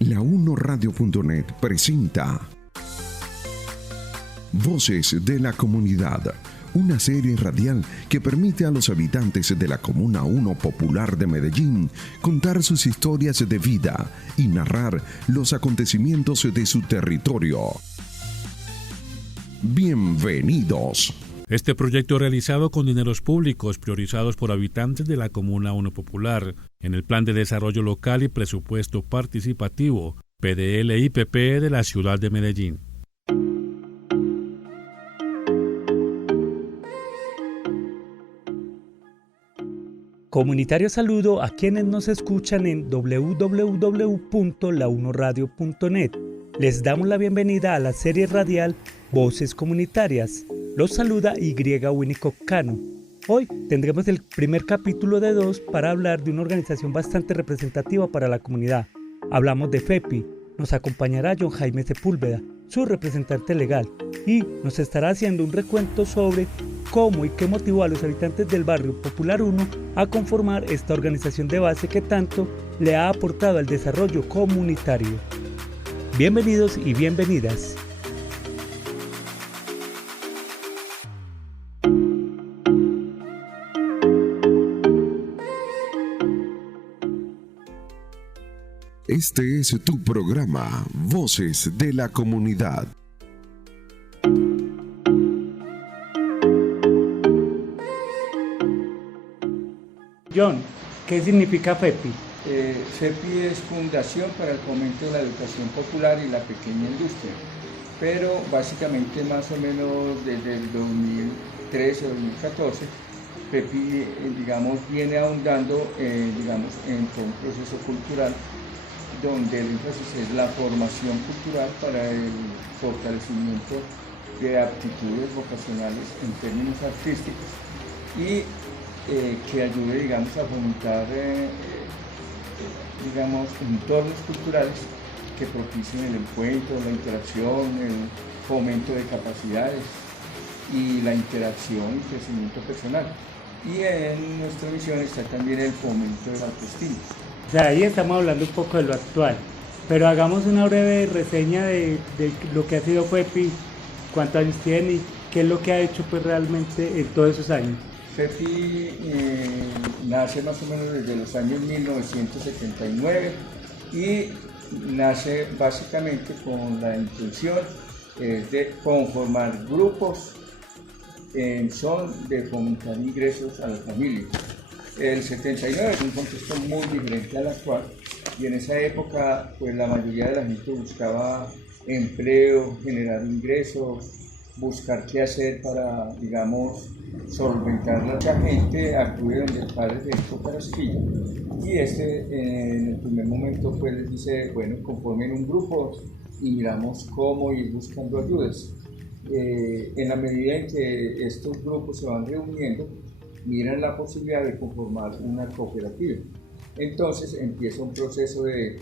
La1Radio.net presenta Voces de la Comunidad, una serie radial que permite a los habitantes de la Comuna 1 Popular de Medellín contar sus historias de vida y narrar los acontecimientos de su territorio. Bienvenidos. Este proyecto realizado con dineros públicos priorizados por habitantes de la Comuna 1 Popular en el Plan de Desarrollo Local y Presupuesto Participativo, PDL-IPP de la ciudad de Medellín. Comunitario saludo a quienes nos escuchan en www.la1radio.net. Les damos la bienvenida a la serie radial Voces Comunitarias. Los saluda Y. Winico Cano. Hoy tendremos el primer capítulo de 2 para hablar de una organización bastante representativa para la comunidad. Hablamos de FEPI. Nos acompañará John Jaime Sepúlveda, su representante legal, y nos estará haciendo un recuento sobre cómo y qué motivó a los habitantes del barrio Popular 1 a conformar esta organización de base que tanto le ha aportado al desarrollo comunitario. Bienvenidos y bienvenidas. Este es tu programa, Voces de la Comunidad. John, ¿qué significa FEPI? FEPI es Fundación para el Fomento de la Educación Popular y la Pequeña Industria, pero básicamente más o menos desde el 2013 o 2014, FEPI viene ahondando en todo un proceso cultural donde el énfasis es la formación cultural para el fortalecimiento de aptitudes vocacionales en términos artísticos y que ayude, a fomentar, entornos culturales que propicien el encuentro, la interacción, el fomento de capacidades y la interacción y crecimiento personal. Y en nuestra misión está también el fomento de la autoestima. O sea, ahí estamos hablando un poco de lo actual, pero hagamos una breve reseña de lo que ha sido FEPI, cuántos años tiene y qué es lo que ha hecho pues realmente en todos esos años. FEPI nace más o menos desde los años 1979 y nace básicamente con la intención de conformar grupos en son de fomentar ingresos a las familias. El 79 es un contexto muy diferente al actual y en esa época pues la mayoría de la gente buscaba empleo, generar ingresos, buscar qué hacer para, solventar la gente, acude donde el padre de Héctor Carrasquilla y en el primer momento pues les dice, bueno, conformen un grupo y miramos cómo ir buscando ayudas. En la medida en que estos grupos se van reuniendo, miran la posibilidad de conformar una cooperativa. Entonces empieza un proceso de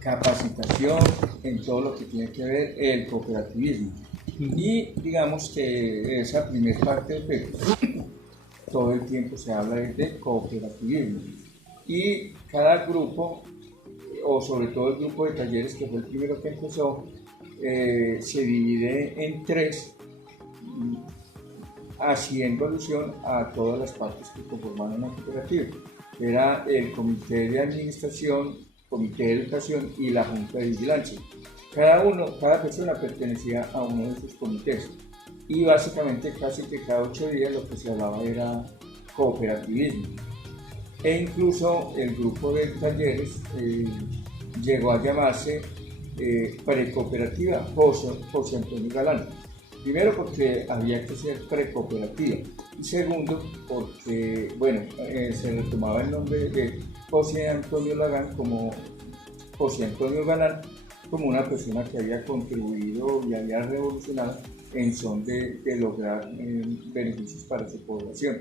capacitación en todo lo que tiene que ver el cooperativismo. Y digamos que esa primera parte del FEPI, todo el tiempo se habla de cooperativismo. Y cada grupo, o sobre todo el grupo de talleres, que fue el primero que empezó, se divide en 3, haciendo alusión a todas las partes que conforman una cooperativa. Era el comité de administración, comité de educación y la junta de vigilancia. Cada persona pertenecía a uno de esos comités y básicamente casi que cada 8 días lo que se hablaba era cooperativismo. E incluso el grupo de talleres llegó a llamarse Precooperativa José Antonio Galán. Primero porque había que ser precooperativa y segundo porque se retomaba el nombre de José Antonio Galán como una persona que había contribuido y había revolucionado en son de lograr beneficios para su población.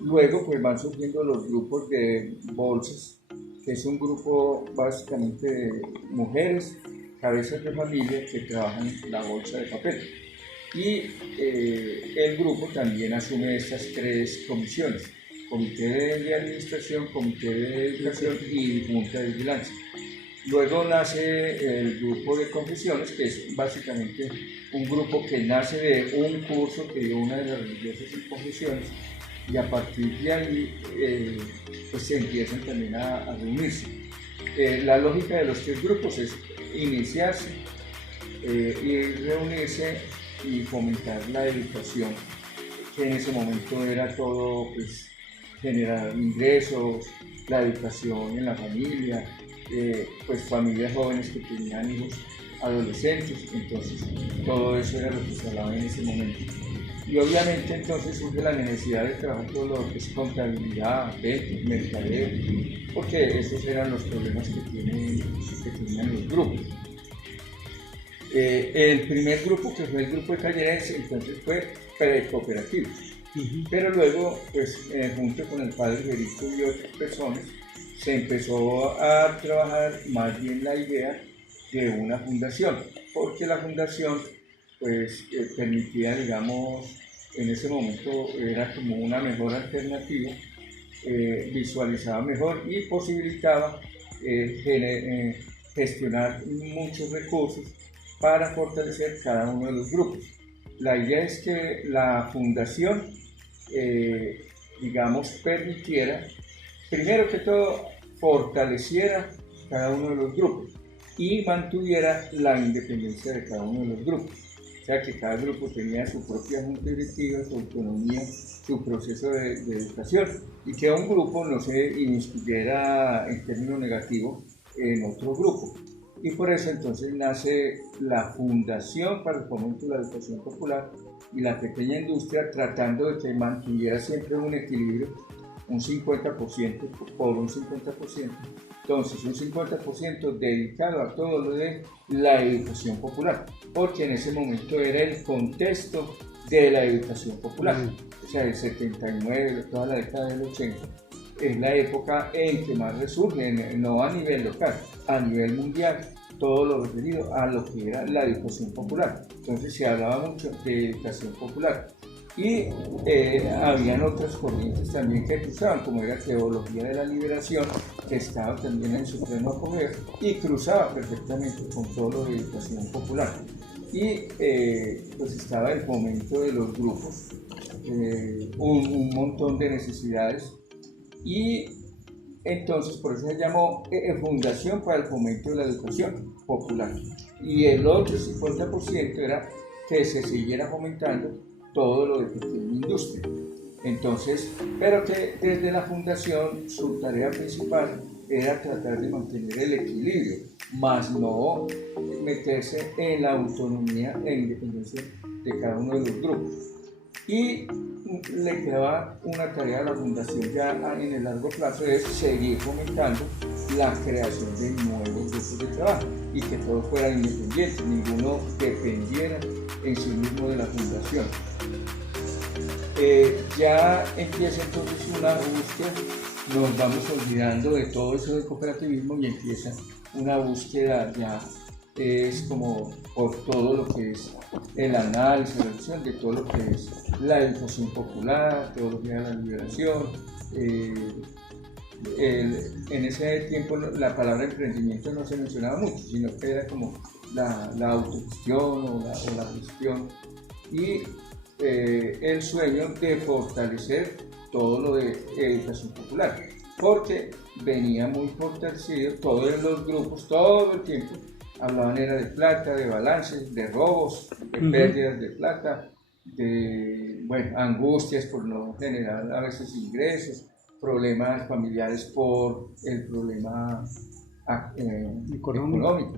Luego pues van surgiendo los grupos de bolsas, que es un grupo básicamente de mujeres, cabezas de familia que trabajan la bolsa de papel. Y el grupo también asume estas 3 comisiones. comité de administración, comité de educación y junta de vigilancia. Luego nace el grupo de confesiones, que es básicamente un grupo que nace de un curso que dio una de las religiosas en confesiones, y a partir de ahí pues se empiezan también a reunirse. La lógica de los tres grupos es iniciarse y reunirse y fomentar la educación, que en ese momento era todo, pues, generar ingresos, la educación en la familia, pues familias jóvenes que tenían hijos adolescentes, entonces todo eso era lo que se hablaba en ese momento. Y obviamente entonces surge la necesidad de trabajar todo lo que es contabilidad, ventas, mercadeo, porque esos eran los problemas que tenían los grupos. El primer grupo, que fue el grupo de talleres, entonces fue pre-cooperativo. Pero luego, pues, junto con el padre Federico y otras personas, se empezó a trabajar más bien la idea de una fundación, porque la fundación, pues, permitía, digamos, en ese momento era como una mejor alternativa, visualizaba mejor y posibilitaba gestionar muchos recursos para fortalecer cada uno de los grupos. La idea es que la fundación, digamos, permitiera, primero que todo, fortaleciera cada uno de los grupos y mantuviera la independencia de cada uno de los grupos. O sea, que cada grupo tenía su propia junta directiva, su autonomía, su proceso de educación, y que un grupo no se inmiscuyera en términos negativos en otro grupo. Y por eso entonces nace la Fundación para el Fomento de la Educación Popular y la Pequeña Industria, tratando de que mantuviera siempre un equilibrio, un 50% por un 50%. Entonces, un 50% dedicado a todo lo de la educación popular, porque en ese momento era el contexto de la educación popular. O sea, el 79, toda la década del 80, es la época en que más resurge, no a nivel local, a nivel mundial, todo lo referido a lo que era la educación popular. Entonces se hablaba mucho de educación popular. Y habían otras corrientes también que cruzaban, como era teología de la liberación, que estaba también en su pleno apogeo y cruzaba perfectamente con todo lo de educación popular. Y pues estaba el fomento de los grupos, un montón de necesidades, y entonces por eso se llamó Fundación para el Fomento de la Educación Popular. Y el otro 50% era que se siguiera fomentando todo lo de pequeña industria. Entonces, pero que desde la fundación su tarea principal era tratar de mantener el equilibrio, más no meterse en la autonomía e independencia de cada uno de los grupos. Y le quedaba una tarea a la fundación ya en el largo plazo, es seguir fomentando la creación de nuevos grupos de trabajo y que todos fueran independientes, ninguno dependiera en sí mismo de la fundación. Ya empieza entonces una búsqueda, nos vamos olvidando de todo eso del cooperativismo y empieza una búsqueda ya es como por todo lo que es el análisis, la revisión de todo lo que es la educación popular, todo lo que es la liberación. En ese tiempo la palabra emprendimiento no se mencionaba mucho, sino que era como la autogestión o la gestión, y el sueño de fortalecer todo lo de educación popular, porque venía muy fortalecido, todos los grupos, todo el tiempo, hablaban era de plata, de balances, de robos, de pérdidas de plata, de angustias por no generar a veces ingresos, problemas familiares por el problema económico.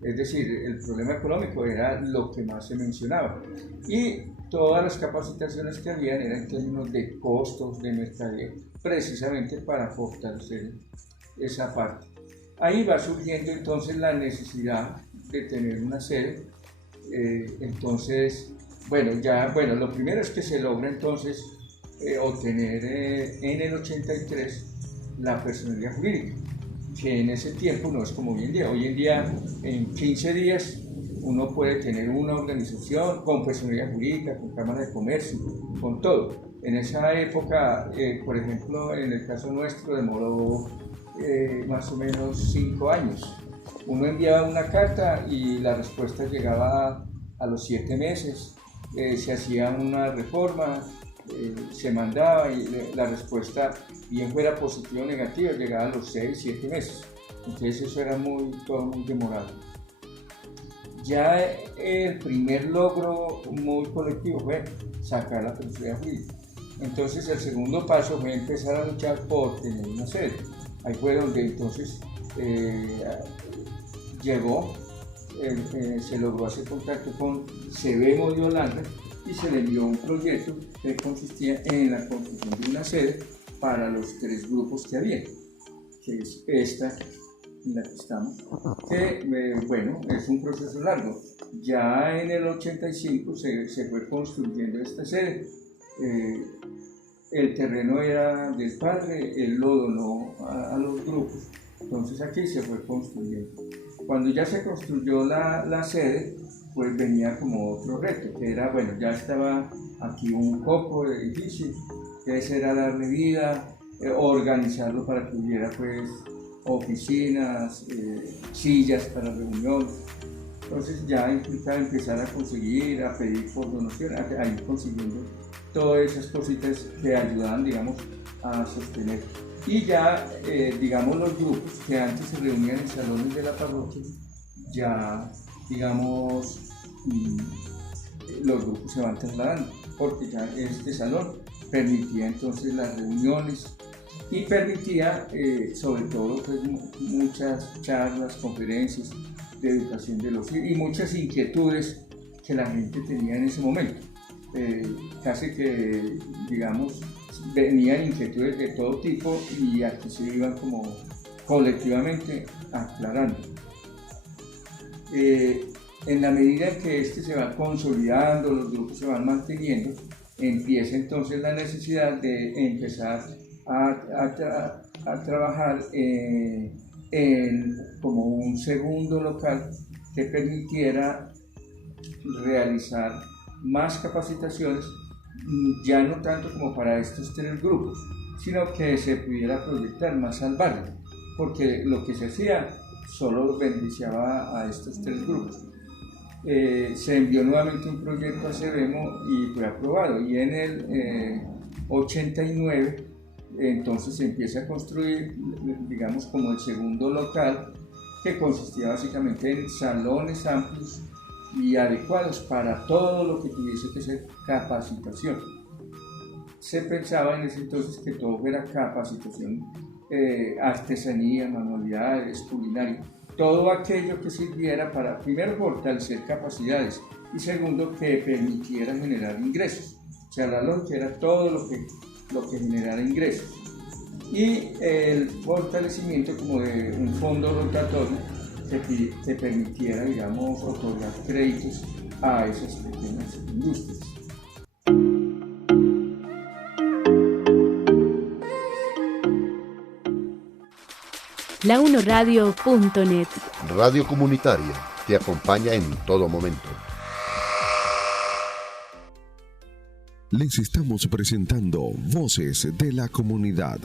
Es decir, el problema económico era lo que más se mencionaba. Y todas las capacitaciones que habían eran en términos de costos, de mercadeo, precisamente para fortalecer esa parte. Ahí va surgiendo entonces la necesidad de tener una sede. Entonces, lo primero es que se logra entonces obtener en el 83 la personalidad jurídica, que en ese tiempo no es como hoy en día. Hoy en día, en 15 días, uno puede tener una organización con personalidad jurídica, con cámara de comercio, con todo. En esa época, por ejemplo, en el caso nuestro demoró más o menos 5 años. Uno enviaba una carta y la respuesta llegaba a los 7 meses. Se hacía una reforma, se mandaba y la respuesta, bien fuera positiva o negativa, llegaba a los 6, 7 meses. Entonces eso era todo muy demorado. Ya el primer logro muy colectivo fue sacar la perspectiva jurídica. Entonces el segundo paso fue empezar a luchar por tener una sede. Ahí fue donde entonces se logró hacer contacto con Cebemo de Holanda y se le envió un proyecto que consistía en la construcción de una sede para los 3 grupos que había, que es esta en la que estamos, que bueno, es un proceso largo. Ya en el 85 se fue construyendo esta sede. El terreno era del padre, él lo donó a los grupos, entonces aquí se fue construyendo. Cuando ya se construyó la sede, pues venía como otro reto, que era, bueno, ya estaba aquí un poco de edificio, que ese era darle vida, organizarlo para que hubiera pues oficinas, sillas para reuniones. Entonces ya implicaba empezar a conseguir, a pedir por donación, a ir consiguiendo todas esas cositas que ayudaban, digamos, a sostener. Y ya, digamos, los grupos que antes se reunían en salones de la parroquia, ya, digamos, los grupos se van trasladando, porque ya este salón permitía entonces las reuniones y permitía, sobre todo, pues, muchas charlas, conferencias de educación de los hijos y muchas inquietudes que la gente tenía en ese momento. Casi que, digamos, venían inquietudes de todo tipo y aquí se iban como colectivamente aclarando. En la medida en que este se va consolidando, los grupos se van manteniendo, empieza entonces la necesidad de empezar a trabajar en como un segundo local que permitiera realizar más capacitaciones, ya no tanto como para estos 3 grupos, sino que se pudiera proyectar más al barrio, porque lo que se hacía solo beneficiaba a estos 3 grupos. Se envió nuevamente un proyecto a Cebemo y fue aprobado, y en el 89 entonces se empieza a construir, digamos, como el segundo local, que consistía básicamente en salones amplios y adecuados para todo lo que tuviese que ser capacitación. Se pensaba en ese entonces que todo fuera capacitación, artesanía, manualidades, culinaria, todo aquello que sirviera para, primero, fortalecer capacidades y segundo, que permitiera generar ingresos. O sea, la lógica era todo lo que generara ingresos. Y el fortalecimiento como de un fondo rotatorio que permitiera, digamos, otorgar créditos a esas pequeñas industrias. La1radio.net. Radio comunitaria te acompaña en todo momento. Les estamos presentando Voces de la Comunidad.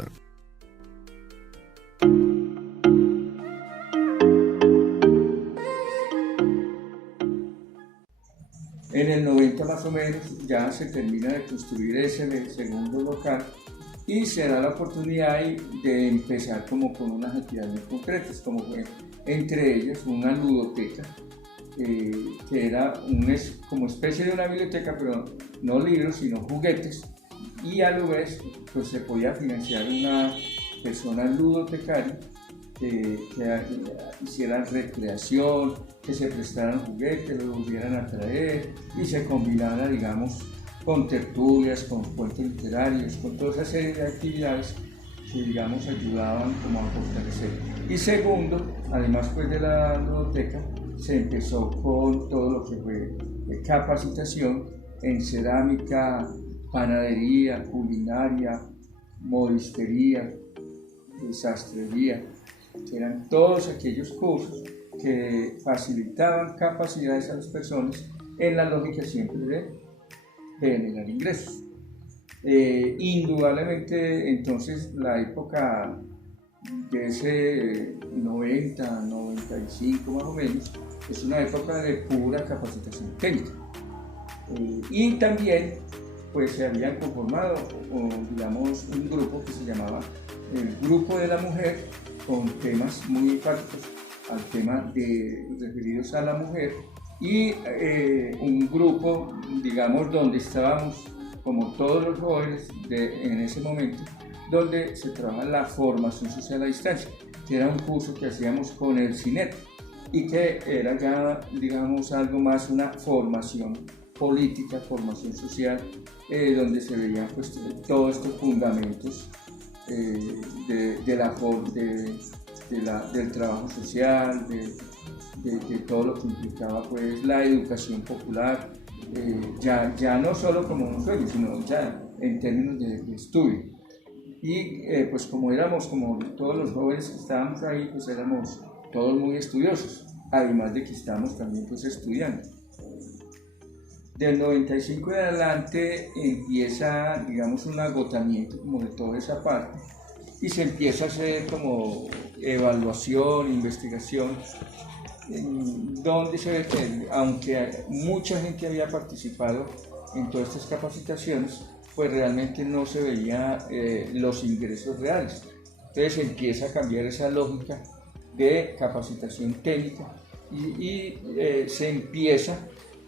En el 90 más o menos ya se termina de construir ese segundo local y se da la oportunidad de empezar como con unas actividades muy concretas, como fue entre ellas una ludoteca, que era como especie de una biblioteca, pero no libros, sino juguetes, y a la vez pues, se podía financiar una persona ludotecaria que hiciera recreación, que se prestaran juguetes, los volvieran a traer y se combinara, digamos, con tertulias, con cuentos literarios, con toda esa serie de actividades que, digamos, ayudaban como a fortalecer. Y segundo, además pues de la ludoteca, se empezó con todo lo que fue capacitación en cerámica, panadería, culinaria, modistería, sastrería, que eran todos aquellos cursos que facilitaban capacidades a las personas en la lógica siempre de generar ingresos. Indudablemente entonces la época de ese 90, 95 más o menos, es una época de pura capacitación técnica. Y también pues se habían conformado, digamos, un grupo que se llamaba el Grupo de la Mujer, con temas muy enfáticos al tema referidos a la mujer, y un grupo, digamos, donde estábamos como todos los jóvenes en ese momento, donde se trabaja la formación social a distancia, que era un curso que hacíamos con el CINET y que era ya, digamos, algo más una formación política, formación social, donde se veían pues, todos estos fundamentos del trabajo social, de todo lo que implicaba pues, la educación popular, ya no solo como un sueño, sino ya en términos de estudio. Y pues como éramos, como todos los jóvenes que estábamos ahí, pues éramos todos muy estudiosos, además de que estábamos también pues estudiando. Del 95 en adelante empieza, digamos, un agotamiento como de toda esa parte y se empieza a hacer como evaluación, investigación, donde se ve que aunque mucha gente había participado en todas estas capacitaciones, pues realmente no se veían los ingresos reales. Entonces empieza a cambiar esa lógica de capacitación técnica y se empieza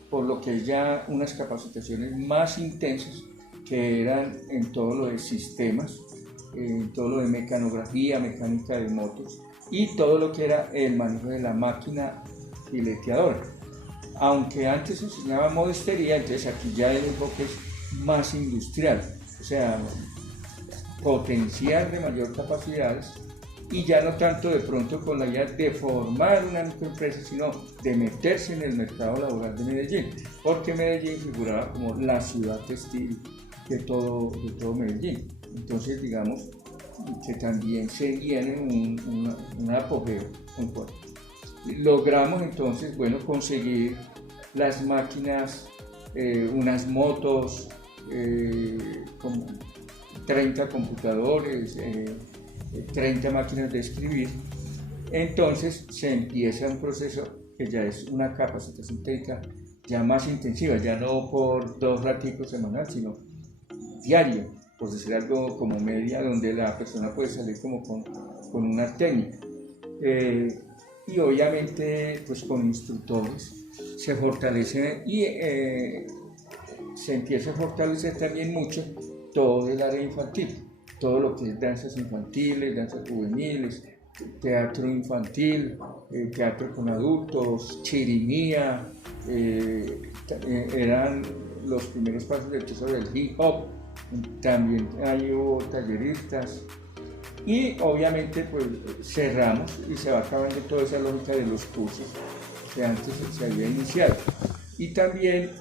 por lo que es ya unas capacitaciones más intensas que eran en todo lo de sistemas, en todo lo de mecanografía, mecánica de motos y todo lo que era el manejo de la máquina fileteadora. Aunque antes se enseñaba modestería, entonces aquí ya el enfoque es más industrial, o sea, potencial de mayor capacidades y ya no tanto de pronto con la idea de formar una microempresa, sino de meterse en el mercado laboral de Medellín, porque Medellín figuraba como la ciudad textil de todo Medellín. Entonces, digamos que también se viene un apogeo muy fuerte. Logramos entonces, bueno, conseguir las máquinas, unas motos, con 30 computadores, 30 máquinas de escribir. Entonces se empieza un proceso que ya es una capacitación técnica ya más intensiva, ya no por 2 raticos semanales, sino diario, por decir algo como media, donde la persona puede salir como con una técnica. Y obviamente pues con instructores se fortalece y se empieza a fortalecer también mucho todo el área infantil, todo lo que es danzas infantiles, danzas juveniles, teatro infantil, teatro con adultos, chirimía, eran los primeros pasos del proceso del hip hop. También ahí hubo talleristas y obviamente pues cerramos y se va acabando toda esa lógica de los cursos que antes se había iniciado. Y también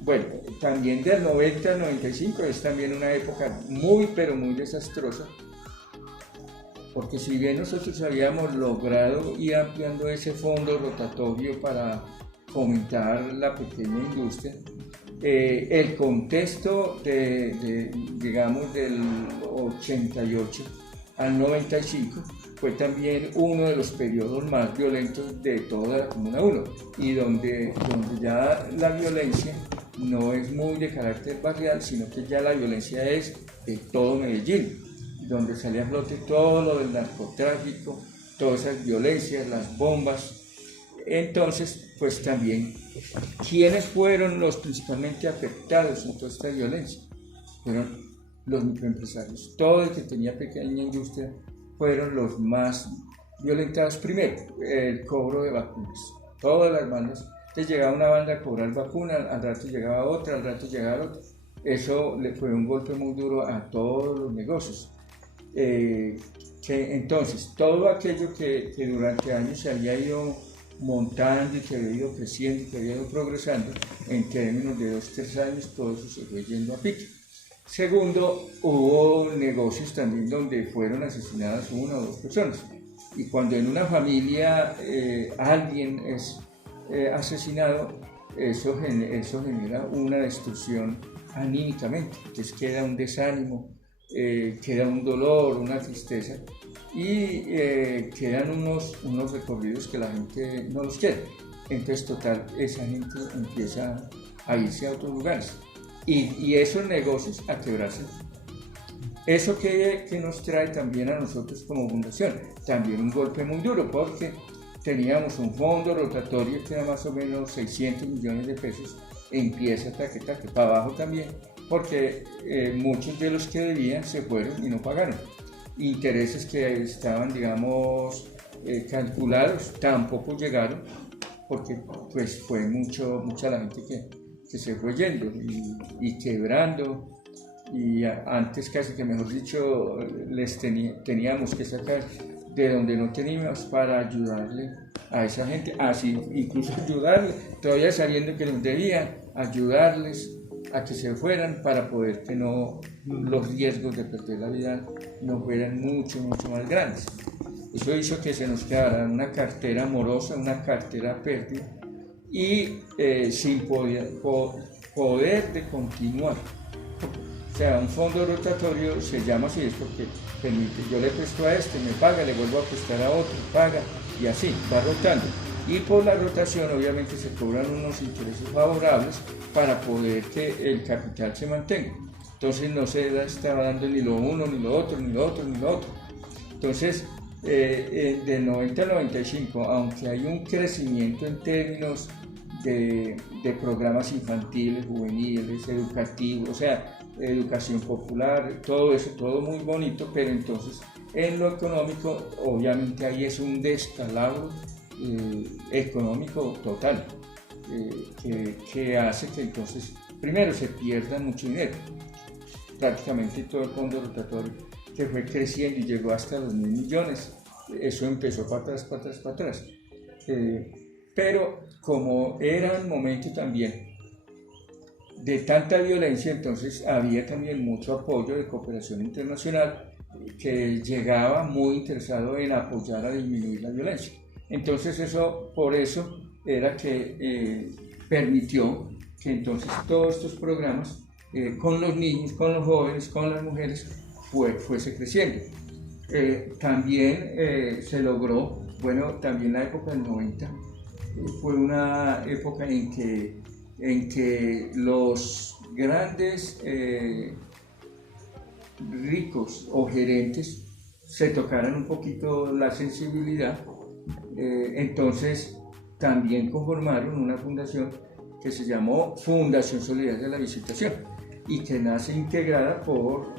bueno, también del 90 al 95 es también una época muy pero muy desastrosa, porque si bien nosotros habíamos logrado ir ampliando ese fondo rotatorio para fomentar la pequeña industria, el contexto digamos del 88 al 95 fue también uno de los periodos más violentos de toda la Comuna 1 y donde ya la violencia no es muy de carácter barrial, sino que ya la violencia es de todo Medellín, donde sale a flote todo lo del narcotráfico, todas esas violencias, las bombas. Entonces, pues también, ¿quiénes fueron los principalmente afectados en toda esta violencia? Fueron los microempresarios. Todo el que tenía pequeña industria fueron los más violentados. Primero, el cobro de vacunas. Todas las bandas, te llegaba una banda a cobrar vacuna, al rato llegaba otra, al rato llegaba otra. Eso le fue un golpe muy duro a todos los negocios. Entonces, todo aquello que durante años se había ido montando y que había ido creciendo y que había ido progresando, en términos de 2-3 años, todo eso se fue yendo a pique. Segundo, hubo negocios también donde fueron asesinadas 1 o 2 personas. Y cuando en una familia alguien es asesinado, eso genera una destrucción anímicamente, entonces queda un desánimo, queda un dolor, una tristeza y quedan unos recorridos que la gente no los quiere. Entonces, total, esa gente empieza a irse a otros lugares y esos negocios a quebrarse. Eso que nos trae también a nosotros como fundación, también un golpe muy duro, porque teníamos un fondo rotatorio que era más o menos 600 millones de pesos, empieza taque, para abajo también, porque muchos de los que debían se fueron y no pagaron. Intereses que estaban, digamos, calculados, tampoco llegaron, porque pues fue mucha la gente que se fue yendo y quebrando. Y antes casi que, mejor dicho, teníamos que sacar de donde no teníamos para ayudarle a esa gente, así incluso ayudarle, todavía sabiendo que nos debían, ayudarles a que se fueran para poder que los riesgos de perder la vida no fueran mucho más grandes. Eso hizo que se nos quedara una cartera morosa, una cartera pérdida y sin poder de continuar. O sea, un fondo rotatorio se llama así, es porque permite, yo le presto a este, me paga, le vuelvo a prestar a otro, paga, y así, va rotando. Y por la rotación, obviamente, se cobran unos intereses favorables para poder que el capital se mantenga. Entonces, no se estaba dando ni lo uno, ni lo otro, ni lo otro, ni lo otro. Entonces, del 90 al 95, aunque hay un crecimiento en términos de programas infantiles, juveniles, educativos, o sea, educación popular, todo eso, todo muy bonito, pero entonces en lo económico obviamente ahí es un descalabro económico total, que hace que entonces primero se pierda mucho dinero, prácticamente todo el fondo rotatorio que fue creciendo y llegó hasta los 1.000 millones, eso empezó para atrás, pero como era el momento también de tanta violencia, entonces había también mucho apoyo de cooperación internacional que llegaba muy interesado en apoyar a disminuir la violencia. Entonces por eso era que permitió que entonces todos estos programas con los niños, con los jóvenes, con las mujeres fuese creciendo. También se logró, bueno, también la época del 90 fue una época en que los grandes ricos o gerentes se tocaran un poquito la sensibilidad, entonces también conformaron una fundación que se llamó Fundación Solidaria de la Visitación y que nace integrada por,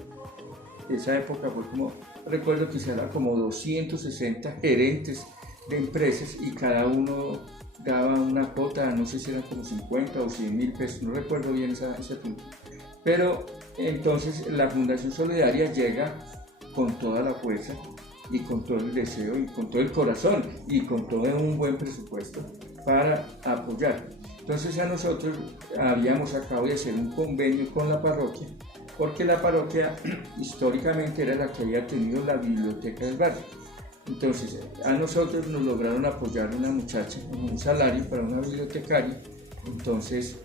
esa época fue como, recuerdo que era como 260 gerentes de empresas y cada uno daba una cuota, no sé si eran como 50 o 100 mil pesos, no recuerdo bien ese punto. Pero entonces la Fundación Solidaria llega con toda la fuerza y con todo el deseo y con todo el corazón y con todo un buen presupuesto para apoyar. Entonces a nosotros habíamos acabado de hacer un convenio con la parroquia, porque la parroquia históricamente era la que había tenido la biblioteca del barrio. Entonces a nosotros nos lograron apoyar una muchacha con un salario para una bibliotecaria. Entonces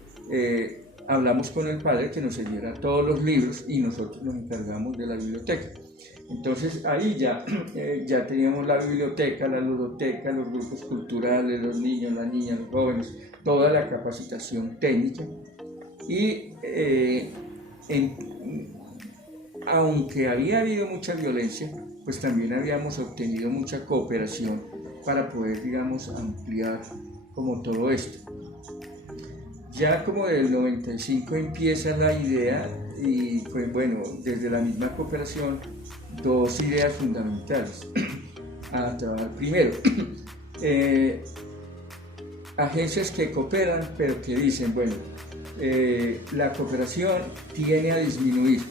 hablamos con el padre que nos cediera todos los libros y nosotros nos encargamos de la biblioteca. Entonces ahí ya teníamos la biblioteca, la ludoteca, los grupos culturales, los niños, las niñas, los jóvenes, toda la capacitación técnica y aunque había habido mucha violencia, pues también habíamos obtenido mucha cooperación para poder, digamos, ampliar como todo esto. Ya como del 95 empieza la idea y pues bueno, desde la misma cooperación, dos ideas fundamentales a trabajar. Primero, agencias que cooperan pero que dicen, bueno, la cooperación tiene a disminuir,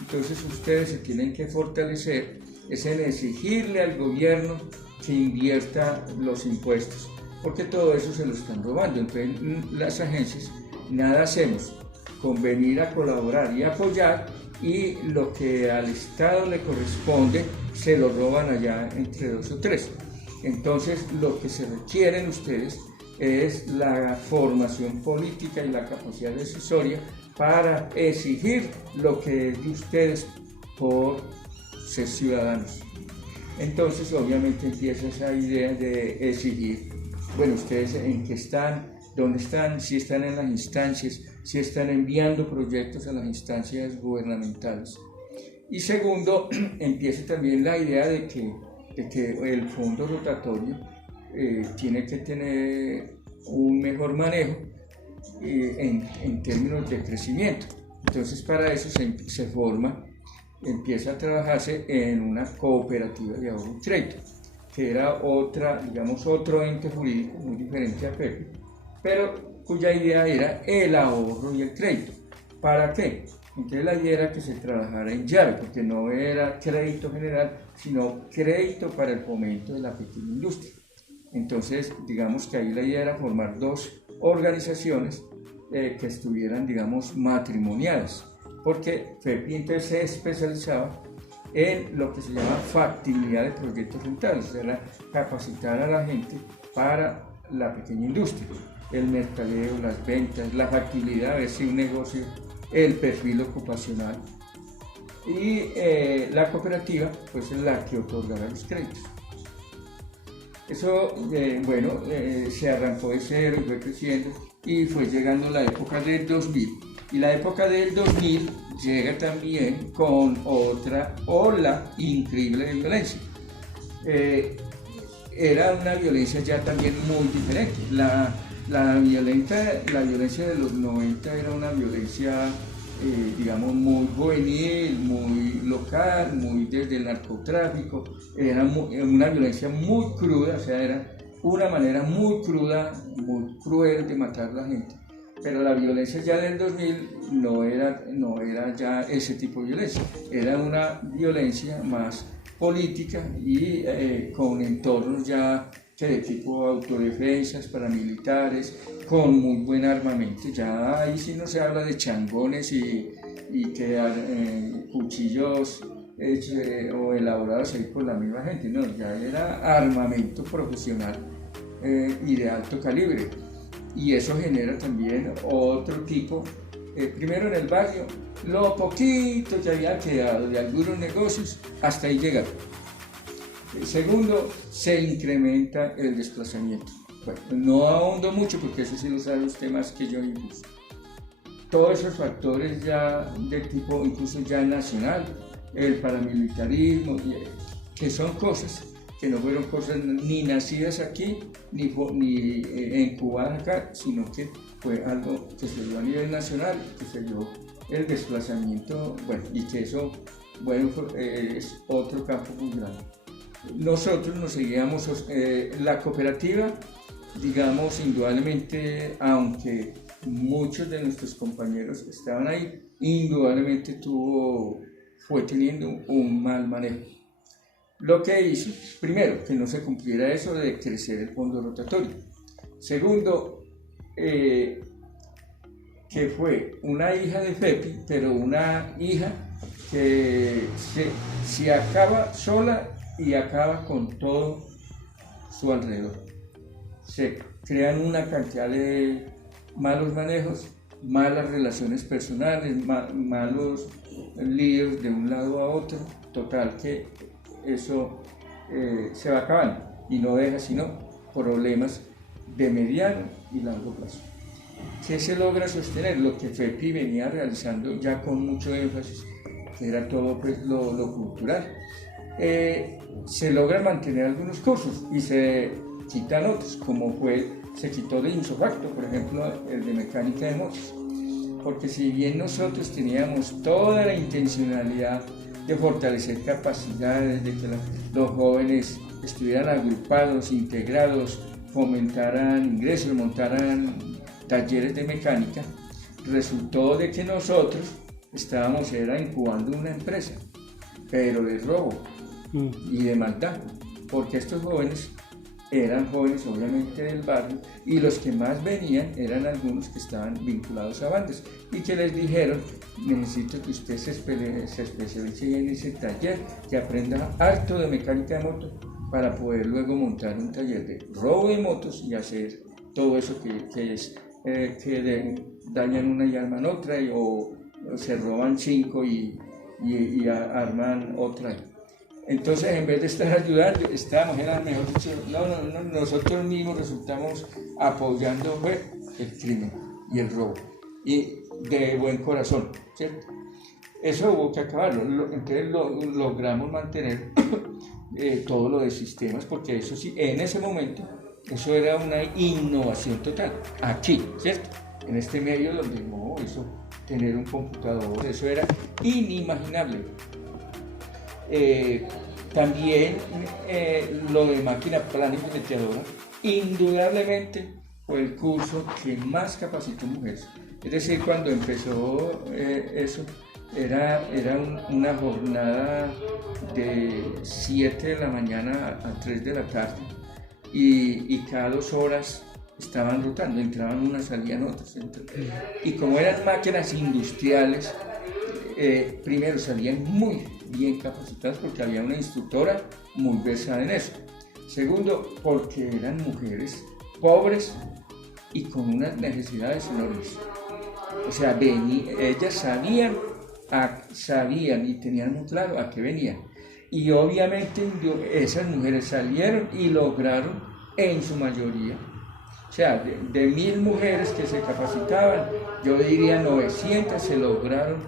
entonces ustedes se tienen que fortalecer, es en exigirle al gobierno que invierta los impuestos, porque todo eso se lo están robando. Entonces las agencias nada hacemos con venir a colaborar y apoyar, y lo que al Estado le corresponde se lo roban allá entre dos o tres. Entonces lo que se requieren ustedes es la formación política y la capacidad decisoria para exigir lo que es de ustedes por ser ciudadanos. Entonces obviamente empieza esa idea de exigir, bueno, ustedes en qué están, dónde están, si están en las instancias, si están enviando proyectos a las instancias gubernamentales. Y segundo, empieza también la idea de que el fondo rotatorio tiene que tener un mejor manejo en términos de crecimiento. Entonces para eso se forma, empieza a trabajarse en una cooperativa de ahorro y crédito, que era otro ente jurídico muy diferente a FEPI, pero cuya idea era el ahorro y el crédito. ¿Para qué? Entonces la idea era que se trabajara en llave, porque no era crédito general, sino crédito para el fomento de la pequeña industria. Entonces, digamos que ahí la idea era formar dos organizaciones que estuvieran, digamos, matrimoniadas, porque FEPI entonces se especializaba en lo que se llama factibilidad de proyectos rentables, era capacitar a la gente para la pequeña industria, el mercadeo, las ventas, la factibilidad, ver si un negocio, el perfil ocupacional, y la cooperativa pues es la que otorgaba los créditos. Eso, se arrancó de cero y fue creciendo y fue llegando la época del 2000. Y la época del 2000 llega también con otra ola increíble de violencia. Era una violencia ya también muy diferente. La violencia de los 90 era una violencia, digamos, muy juvenil, muy local, muy desde el narcotráfico. Era una violencia muy cruda, o sea, era una manera muy cruda, muy cruel de matar a la gente. Pero la violencia ya del 2000 no era ya ese tipo de violencia, era una violencia más política y con entornos ya que de tipo autodefensas, paramilitares, con muy buen armamento. Ya ahí sí no se habla de changones y que cuchillos o elaborados ahí por la misma gente, no, ya era armamento profesional y de alto calibre. Y eso genera también otro tipo, primero en el barrio, lo poquito que había quedado de algunos negocios, hasta ahí llegaron. Segundo, se incrementa el desplazamiento. Bueno, no ahondo mucho porque eso sí lo sabe usted más que yo incluso. Todos esos factores ya de tipo incluso ya nacional, el paramilitarismo, que son cosas que no fueron cosas ni nacidas aquí, ni incubadas acá, sino que fue algo que se dio a nivel nacional, que se dio el desplazamiento, bueno, y que eso, bueno, es otro campo muy grande. Nosotros nos seguíamos, la cooperativa, digamos, indudablemente, aunque muchos de nuestros compañeros estaban ahí, indudablemente fue teniendo un mal manejo. Lo que hizo, primero, que no se cumpliera eso de crecer el fondo rotatorio. Segundo, que fue una hija de FEPI, pero una hija que se acaba sola y acaba con todo su alrededor. Se crean una cantidad de malos manejos, malas relaciones personales, malos líos de un lado a otro, total que eso se va acabando y no deja sino problemas de mediano y largo plazo. ¿Qué se logra sostener? Lo que FEPI venía realizando ya con mucho énfasis, que era todo pues, lo cultural. Se logran mantener algunos cursos y se quitan otros, como se quitó de insofacto, por ejemplo, el de mecánica de motos, porque si bien nosotros teníamos toda la intencionalidad de fortalecer capacidades, de que los jóvenes estuvieran agrupados, integrados, fomentaran ingresos, montaran talleres de mecánica, resultó de que nosotros estábamos incubando una empresa, pero de robo y de maldad, porque estos jóvenes eran jóvenes obviamente del barrio y los que más venían eran algunos que estaban vinculados a bandas y que les dijeron: necesito que usted se especialice en ese taller, que aprenda harto de mecánica de moto para poder luego montar un taller de robo de motos y hacer todo eso que es dañan una y arman otra, o se roban 5 y arman otra. Entonces, en vez de estar ayudando, estábamos, mejor dicho, nosotros mismos resultamos apoyando el crimen y el robo, y de buen corazón, ¿cierto? Eso hubo que acabarlo. Entonces logramos mantener todo lo de sistemas, porque eso sí, en ese momento, eso era una innovación total, aquí, ¿cierto? En este medio donde eso, tener un computador, eso era inimaginable. También lo de máquina plana y fileteadora, indudablemente fue el curso que más capacitó mujeres. Es decir, cuando empezó eso, era una jornada de 7 de la mañana a 3 de la tarde, y cada 2 horas estaban rotando, entraban unas, salían otras. Y como eran máquinas industriales, primero salían muy bien capacitadas porque había una instructora muy versada en eso. Segundo, porque eran mujeres pobres y con unas necesidades enormes. O sea, ellas sabían y tenían muy claro a qué venían. Y obviamente esas mujeres salieron y lograron, en su mayoría, o sea, de 1000 mujeres que se capacitaban, yo diría 900 se lograron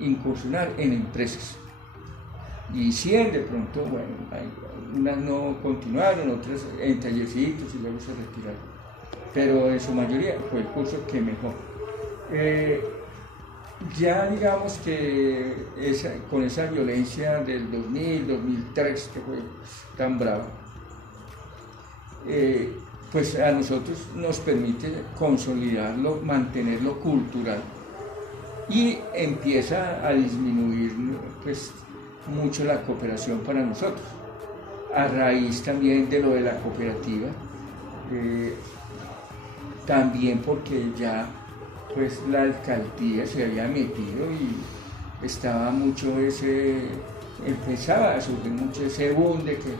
incursionar en empresas. Y 100 de pronto, unas no continuaron, otras en tallercitos y luego se retiraron. Pero en su mayoría fue el curso que mejor. Ya digamos que con esa violencia del 2000, 2003, que fue tan brava, pues a nosotros nos permite consolidarlo, mantenerlo cultural, y empieza a disminuir pues mucho la cooperación para nosotros, a raíz también de lo de la cooperativa, también porque ya pues la alcaldía se había metido y estaba mucho empezaba a surgir mucho ese boom de que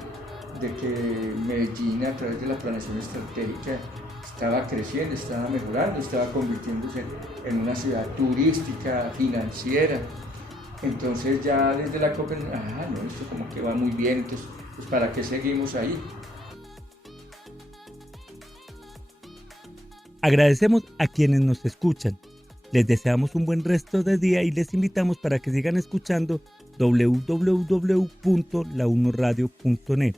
Medellín, a través de la planeación estratégica, estaba creciendo, estaba mejorando, estaba convirtiéndose en una ciudad turística, financiera. Entonces ya desde la cooperación, esto como que va muy bien, entonces pues ¿para qué seguimos ahí? Agradecemos a quienes nos escuchan. Les deseamos un buen resto de día y les invitamos para que sigan escuchando www.launoradio.net.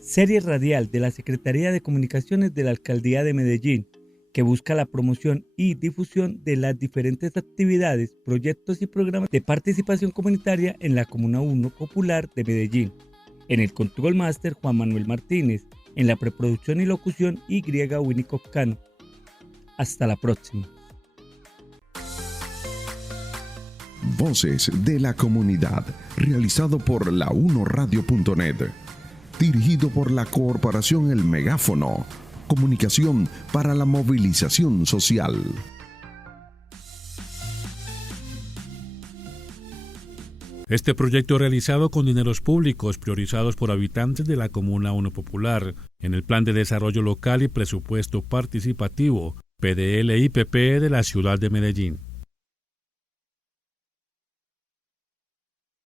Serie radial de la Secretaría de Comunicaciones de la Alcaldía de Medellín, que busca la promoción y difusión de las diferentes actividades, proyectos y programas de participación comunitaria en la Comuna 1 Popular de Medellín. En el Control Master, Juan Manuel Martínez. En la preproducción y locución, Y. Winnicott Cano. Hasta la próxima. Voces de la Comunidad, realizado por launoradio.net, dirigido por la Corporación El Megáfono, comunicación para la movilización social. Este proyecto realizado con dineros públicos priorizados por habitantes de la Comuna 1 Popular, en el Plan de Desarrollo Local y Presupuesto Participativo, PDL-IPP de la ciudad de Medellín.